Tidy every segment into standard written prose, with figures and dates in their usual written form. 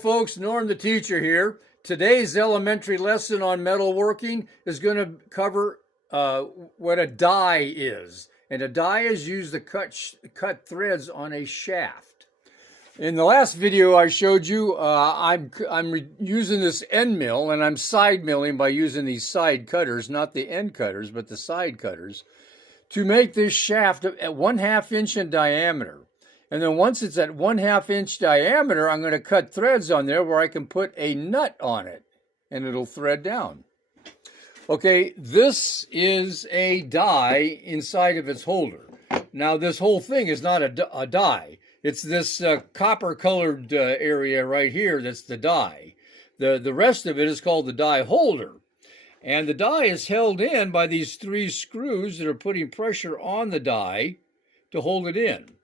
folks, Norm the teacher here. Today's elementary lesson on metalworking is going to cover what a die is. And a die is used to cut threads on a shaft. In the last video I showed you, I'm using this end mill, and I'm side milling by using these side cutters, not the end cutters, but the side cutters, to make this shaft at 1/2 inch in diameter. And then once it's at 1/2 inch diameter, I'm going to cut threads on there where I can put a nut on it and it'll thread down. Okay, this is a die inside of its holder. Now this whole thing is not a die. It's this copper colored area right here that's the die. The rest of it is called the die holder. And the die is held in by these 3 screws that are putting pressure on the die to hold it in.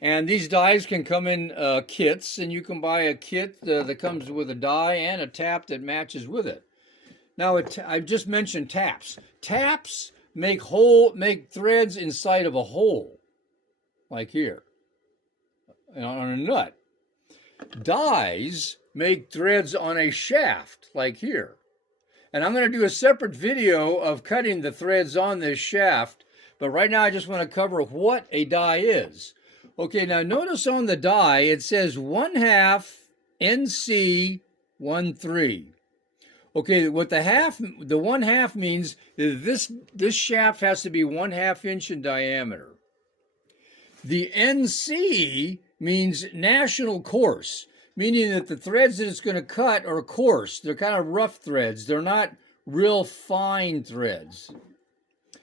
And these dies can come in kits, and you can buy a kit that comes with a die and a tap that matches with it. Now, I've just mentioned taps. Taps make threads inside of a hole, like here, on a nut. Dies make threads on a shaft, like here. And I'm going to do a separate video of cutting the threads on this shaft, but right now I just want to cover what a die is. Okay, now notice on the die it says 1/2 NC13. Okay, what the 1/2 means is this shaft has to be 1/2 inch in diameter. The NC means national coarse, meaning that the threads that it's going to cut are coarse. They're kind of rough threads. They're not real fine threads.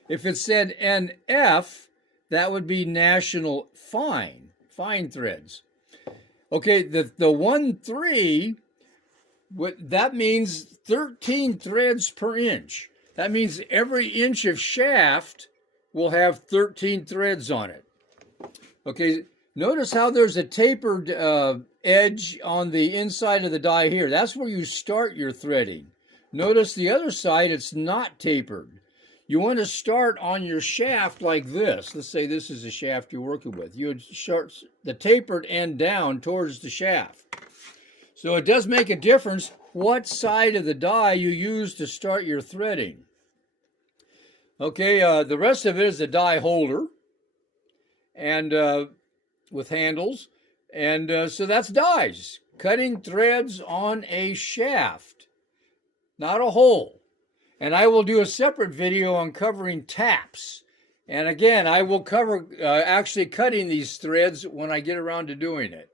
If it said NF, that would be national fine threads. Okay, the 1/3, that means 13 threads per inch. That means every inch of shaft will have 13 threads on it. Okay, notice how there's a tapered edge on the inside of the die here. That's where you start your threading. Notice the other side, it's not tapered. You want to start on your shaft like this. Let's say this is the shaft you're working with. You would start the tapered end down towards the shaft. So it does make a difference what side of the die you use to start your threading. Okay, the rest of it is a die holder, and with handles. And so that's dies, cutting threads on a shaft, not a hole. And I will do a separate video on covering taps. And again, I will cover actually cutting these threads when I get around to doing it.